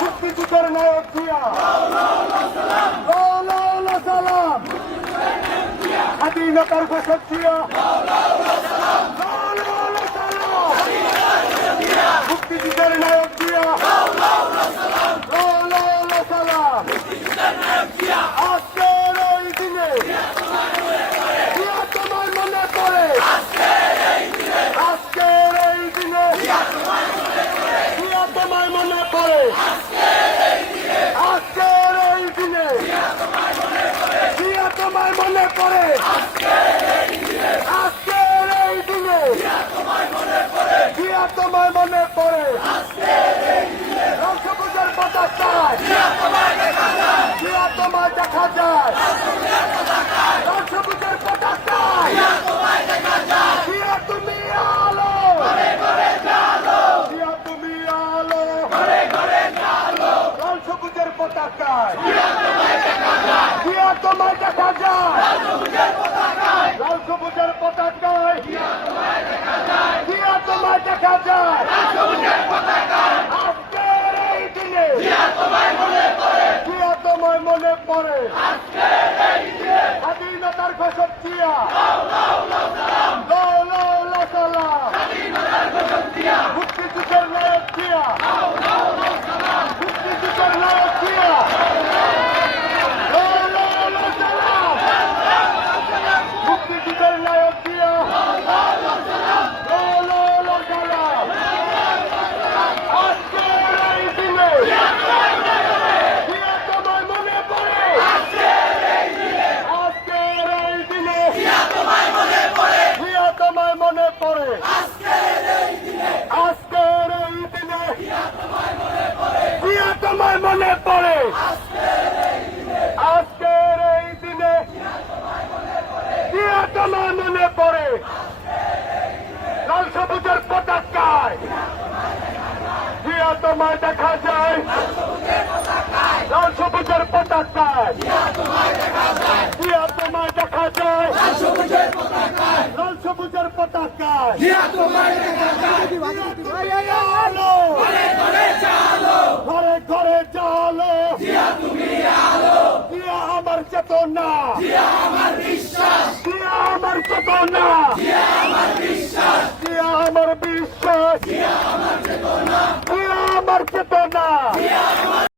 মুক্তিযুদ্ধের নায়ক জিয়া। সালাম। স্বাধীনতার ঘোষক জিয়া। মুক্তিযুদ্ধের নায়ক জিয়া লাউ লাউ লা সালাম। আজকের এই দিনে জিয়া তোমার মনে পড়ে আজকের এই দিনে জিয়া তোমার মনে পড়ে আজকের এই দিনে জিয়া তোমার মনে পড়ে? আজকের এই দিনে জিয়া তোমার মনে পড়ে? রংসবুজের পতাকায় জিয়া তোমার দেখা যায়। রংসবুজের পতাকায় জিয়া তুমি আলো। জিয়া তুমি আলো। লাল সবুজের পতাকায় জিয়া তোমায় দেখা লাল সবুজের পতাকায়। জিয়া তোমায় দেখা যায়। আজকের এই দিনে জিয়া তোমায় মনে পড়ে। স্বাধীনতার ঘোষক জিয়া লাউ লাউ লা সালাম। মুক্তিযুদ্ধের নায়ক জিয়া মুক্তিযুদ্ধের নায়ক জিয়া লাউ লাউ লা সালাম। মুক্তিযুদ্ধের নায়ক জিয়া লাউ লাউ লা সালাম। আজকের এই দিনে জিয়া তোমায় মনে পড়ে আজকের এই দিনে জিয়া তোমায় মনে পড়ে আজকের এই দিনে জিয়া তোমায় মনে পড়ে আজকের এই দিনে জিয়া তোমায় মনে পড়ে। লাল সবুজের পতাকায়। জিয়া তোমায় দেখা যায়। লাল সবুজের পতাকায়। জিয়া তোমায় দেখা যায়। লাল সবুজের পতাকায়। আলো চেতনা জিয়া আমার বিশ্বাস। আমার চেতনা জিয়া আমার বিশ্বাস।